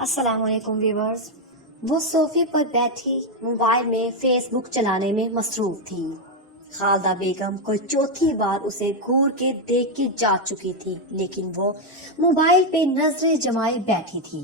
अस्सलाम वालेकुम व्यूवर्स। वो सोफे पर बैठी मोबाइल में फेसबुक चलाने में मसरूफ थी। खालदा बेगम कोई चौथी बार उसे घूर के देख के जा चुकी थी, लेकिन वो मोबाइल पे नजरें जमाए बैठी थी।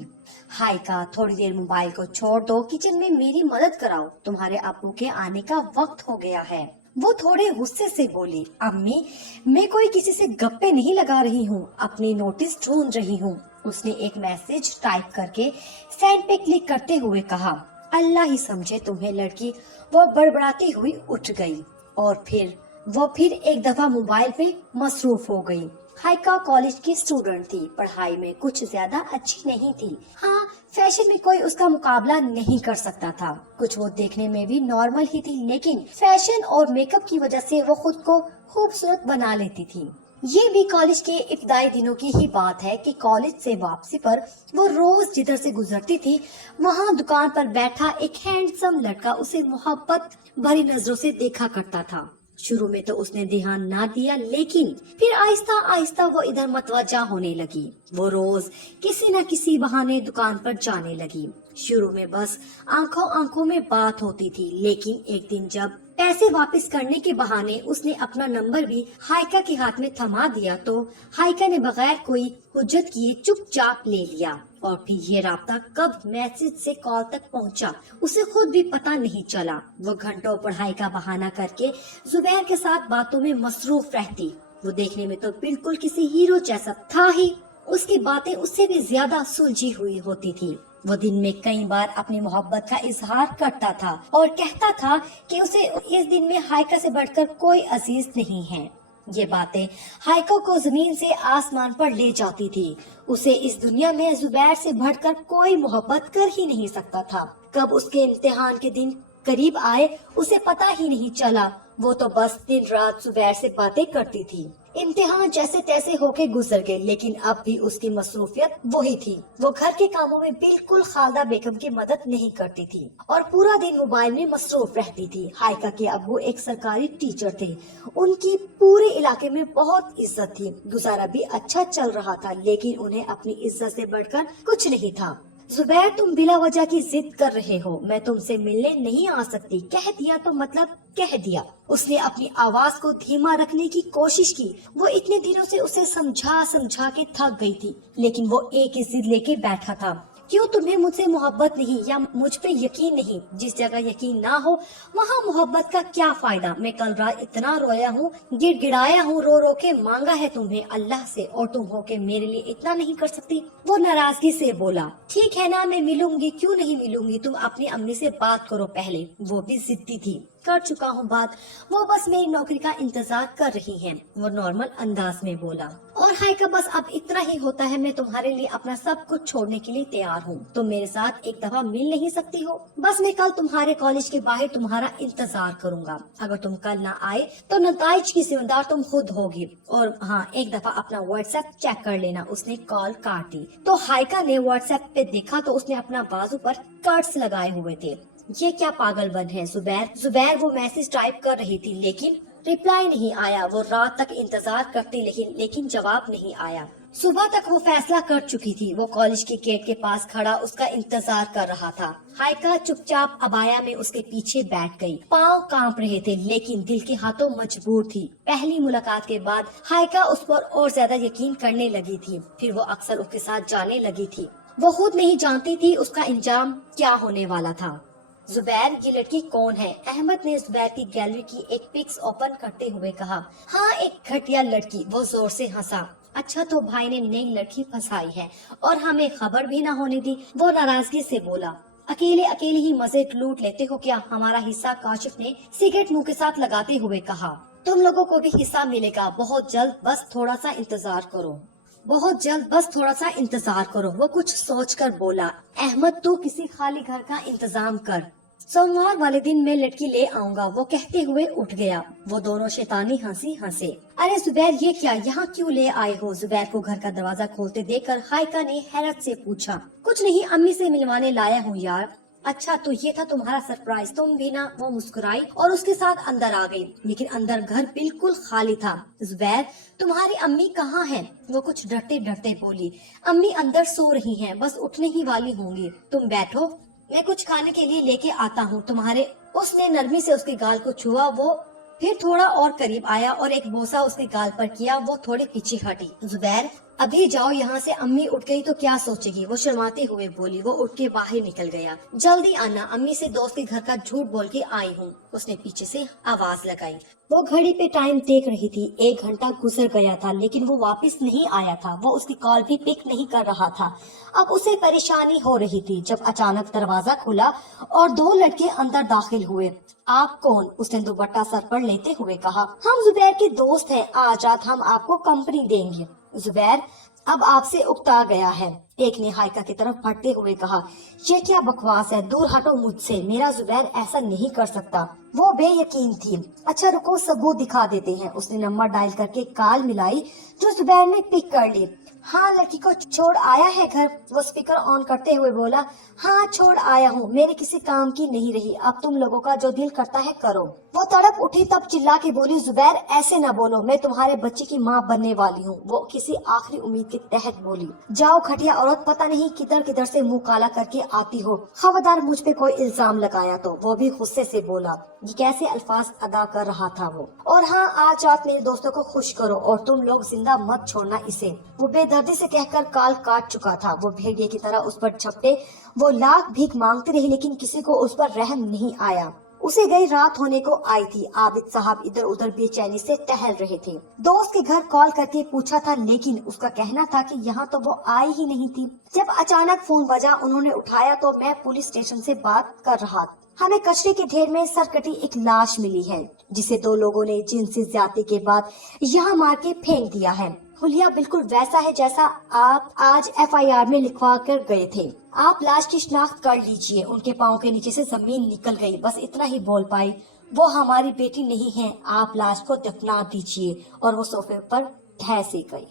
हाय का थोड़ी देर मोबाइल को छोड़ दो, किचन में मेरी मदद कराओ, तुम्हारे अब्बू के आने का वक्त हो गया है। वो थोड़े गुस्से से बोली, अम्मी मैं कोई किसी से गप्पे नहीं लगा रही हूँ, अपनी नोटिस ढूंढ रही हूँ। उसने एक मैसेज टाइप करके सेंड पे क्लिक करते हुए कहा, अल्लाह ही समझे तुम्हें लड़की। वो बड़बड़ाती हुई उठ गई और फिर एक दफा मोबाइल पे मसरूफ हो गई। हाइका कॉलेज की स्टूडेंट थी, पढ़ाई में कुछ ज्यादा अच्छी नहीं थी। हाँ, फैशन में कोई उसका मुकाबला नहीं कर सकता था। कुछ वो देखने में भी नॉर्मल ही थी, लेकिन फैशन और मेकअप की वजह से वो खुद को खूबसूरत बना लेती थी। ये भी कॉलेज के इब्तदाई दिनों की ही बात है कि कॉलेज से वापसी पर वो रोज जिधर से गुजरती थी, वहाँ दुकान पर बैठा एक हैंडसम लड़का उसे मोहब्बत भरी नजरों से देखा करता था। शुरू में तो उसने ध्यान ना दिया, लेकिन फिर आहिस्ता आहिस्ता वो इधर मतवज्जा होने लगी। वो रोज किसी न किसी बहाने दुकान पर जाने लगी। शुरू में बस आंखों आंखों में बात होती थी, लेकिन एक दिन जब पैसे वापस करने के बहाने उसने अपना नंबर भी हाइका के हाथ में थमा दिया, तो हाइका ने बगैर कोई हुज्जत किए चुपचाप ले लिया। और फिर ये राब्ता कब मैसेज से कॉल तक पहुंचा, उसे खुद भी पता नहीं चला। वो घंटों पढ़ाई का बहाना करके जुबैर के साथ बातों में मसरूफ रहती। वो देखने में तो बिल्कुल किसी हीरो जैसा था ही, उसकी बातें उससे भी ज्यादा सुलझी हुई होती थी। वो दिन में कई बार अपनी मोहब्बत का इजहार करता था और कहता था कि उसे इस दिन में हाइका से बढ़कर कोई अजीज नहीं है। ये बातें हाइका को जमीन से आसमान पर ले जाती थी। उसे इस दुनिया में जुबैर से बढ़कर कोई मोहब्बत कर ही नहीं सकता था। कब उसके इम्तिहान के दिन करीब आए उसे पता ही नहीं चला। वो तो बस दिन रात जुबैर से बातें करती थी। इम्तिहान जैसे तैसे होके गुजर गए, लेकिन अब भी उसकी मसरूफियत वही थी। वो घर के कामों में बिल्कुल खालदा बेगम की मदद नहीं करती थी और पूरा दिन मोबाइल में मसरूफ रहती थी। हाइका के अब्बू एक सरकारी टीचर थे। उनकी पूरे इलाके में बहुत इज्जत थी। गुजारा भी अच्छा चल रहा था, लेकिन उन्हें अपनी इज्जत से बढ़कर कुछ नहीं था। जुबैर, तुम बिला वजह की जिद कर रहे हो, मैं तुमसे मिलने नहीं आ सकती। कह दिया तो मतलब कह दिया। उसने अपनी आवाज को धीमा रखने की कोशिश की। वो इतने दिनों से उसे समझा समझा के थक गई थी, लेकिन वो एक ही जिद लेके बैठा था। क्यों तुम्हें मुझसे मोहब्बत नहीं या मुझ पे यकीन नहीं? जिस जगह यकीन ना हो वहाँ मोहब्बत का क्या फायदा? मैं कल रात इतना रोया हूँ, गिड़गिड़ाया हूँ, रो रो के मांगा है तुम्हें अल्लाह से, और तुम हो के मेरे लिए इतना नहीं कर सकती? वो नाराजगी से बोला, ठीक है ना, मैं मिलूंगी, क्यों नहीं मिलूंगी? तुम अपनी अम्मी से बात करो पहले। वो भी जिद्दी थी। कर चुका हूँ बात, वो बस मेरी नौकरी का इंतजार कर रही हैं। वो नॉर्मल अंदाज में बोला। और हाइका, बस अब इतना ही होता है, मैं तुम्हारे लिए अपना सब कुछ छोड़ने के लिए तैयार हूँ। तुम मेरे साथ एक दफा मिल नहीं सकती हो? बस मैं कल तुम्हारे कॉलेज के बाहर तुम्हारा इंतजार करूंगा। अगर तुम कल ना आए तो नताइज की जिम्मेदार तुम खुद होगी। और हाँ, एक दफा अपना व्हाट्सएप चेक कर लेना। उसने कॉल काट दी तो हाइका ने व्हाट्सएप पे देखा तो उसने अपना बाजू पर कट्स लगाए हुए थे। ये क्या पागलपन है जुबैर वो मैसेज टाइप कर रही थी, लेकिन रिप्लाई नहीं आया। वो रात तक इंतजार करती, लेकिन जवाब नहीं आया। सुबह तक वो फैसला कर चुकी थी। वो कॉलेज के गेट के पास खड़ा उसका इंतजार कर रहा था। हाइका चुपचाप अबाया में उसके पीछे बैठ गई। पाँव कांप रहे थे, लेकिन दिल के हाथों मजबूर थी। पहली मुलाकात के बाद हाइका उस पर और ज्यादा यकीन करने लगी थी। फिर वो अक्सर उसके साथ जाने लगी थी। वो खुद नहीं जानती थी उसका इंजाम क्या होने वाला था। जुबैर, ये लड़की कौन है? अहमद ने जुबैर की गैलरी की एक पिक्स ओपन करते हुए कहा। हाँ, एक घटिया लड़की। वो जोर से हंसा। अच्छा, तो भाई ने नई लड़की फंसाई है और हमें खबर भी ना होने दी। वो नाराजगी से बोला, अकेले अकेले ही मजे लूट लेते हो क्या? हमारा हिस्सा? काशिफ ने सिगरेट मुंह के साथ लगाते हुए कहा। तुम लोगों को भी हिस्सा मिलेगा बहुत जल्द, बस थोड़ा सा इंतजार करो। बहुत जल्द, बस थोड़ा सा इंतजार करो। वो कुछ सोचकर बोला, अहमद तू किसी खाली घर का इंतजाम कर, सोमवार वाले दिन मैं लड़की ले आऊंगा। वो कहते हुए उठ गया। वो दोनों शैतानी हंसी हंसे। अरे जुबैर, ये क्या, यहाँ क्यों ले आए हो? जुबैर को घर का दरवाजा खोलते देखकर हाइका ने हैरत से पूछा। कुछ नहीं, अम्मी से मिलवाने लाया हूँ यार। अच्छा तो ये था तुम्हारा सरप्राइज, तुम भी ना। वो मुस्कुराई और उसके साथ अंदर आ गई, लेकिन अंदर घर बिल्कुल खाली था। जुबैर, तुम्हारी अम्मी कहाँ हैं? वो कुछ डरते डरते बोली। अम्मी अंदर सो रही हैं, बस उठने ही वाली होंगी। तुम बैठो, मैं कुछ खाने के लिए लेके आता हूँ तुम्हारे। उसने नरमी से उसके गाल को छुआ, वो फिर थोड़ा और करीब आया और एक बोसा उसके गाल पर किया। वो थोड़ी पीछे हटी। जुबैर, अभी जाओ यहाँ से, अम्मी उठ गई तो क्या सोचेगी? वो शर्माते हुए बोली। वो उठ के बाहर निकल गया। जल्दी आना, अम्मी से दोस्त के घर का झूठ बोल के आई हूँ, उसने पीछे से आवाज लगाई। वो घड़ी पे टाइम देख रही थी। 1 घंटा गुजर गया था, लेकिन वो वापस नहीं आया था। वो उसकी कॉल भी पिक नहीं कर रहा था। अब उसे परेशानी हो रही थी जब अचानक दरवाजा खुला और 2 लड़के अंदर दाखिल हुए। आप कौन? उसने दुपट्टा सर पर लेते हुए कहा। हम जुबैर के दोस्त हैं, आज रात हम आपको कंपनी देंगे। जुबैर अब आपसे उकता गया है, एक ने हाइका की तरफ बढ़ते हुए कहा। ये क्या बकवास है, दूर हटो मुझसे, मेरा जुबैर ऐसा नहीं कर सकता। वो बेयकीन थी। अच्छा रुको, सबूत दिखा देते हैं। उसने नंबर डायल करके कॉल मिलाई, जो जुबैर ने पिक कर ली। हाँ, लड़की को छोड़ आया है घर? वो स्पीकर ऑन करते हुए बोला। हाँ छोड़ आया हूँ, मेरे किसी काम की नहीं रही, अब तुम लोगों का जो दिल करता है करो। वो तड़प उठी, तब चिल्ला के बोली, जुबैर ऐसे न बोलो, मैं तुम्हारे बच्चे की माँ बनने वाली हूँ। वो किसी आखिरी उम्मीद के तहत बोली। जाओ घटिया औरत, पता नहीं किधर किधर से मुंह काला करके आती हो, खबरदार मुझ पे कोई इल्जाम लगाया तो। वो भी गुस्से से बोला। ये कैसे अल्फाज अदा कर रहा था वो। और हाँ, आज रात मेरे दोस्तों को खुश करो और तुम लोग जिंदा मत छोड़ना इसे। वो बेदर्दी से कहकर कॉल काट चुका था। वो भेड़िए की तरह उस पर झपटे। वो लाख भीख मांगती रही, लेकिन किसी को उस पर रहम नहीं आया। उसे गई रात होने को आई थी। आबिद साहब इधर उधर बेचैनी से टहल रहे थे। दोस्त के घर कॉल करके पूछा था, लेकिन उसका कहना था कि यहाँ तो वो आई ही नहीं थी। जब अचानक फोन बजा, उन्होंने उठाया तो मैं पुलिस स्टेशन से बात कर रहा था। हमें कचरे के ढेर में सरकटी एक लाश मिली है, जिसे 2 लोगों ने जिनसी ज्यादती के बाद यहाँ मार के फेंक दिया है। हुलिया बिल्कुल वैसा है जैसा आप आज FIR में लिखवा कर गए थे। आप लाश की शिनाख्त कर लीजिए। उनके पाँव के नीचे से जमीन निकल गई, बस इतना ही बोल पाई। वो हमारी बेटी नहीं है, आप लाश को दफना दीजिए। और वो सोफे पर ढह सी गई।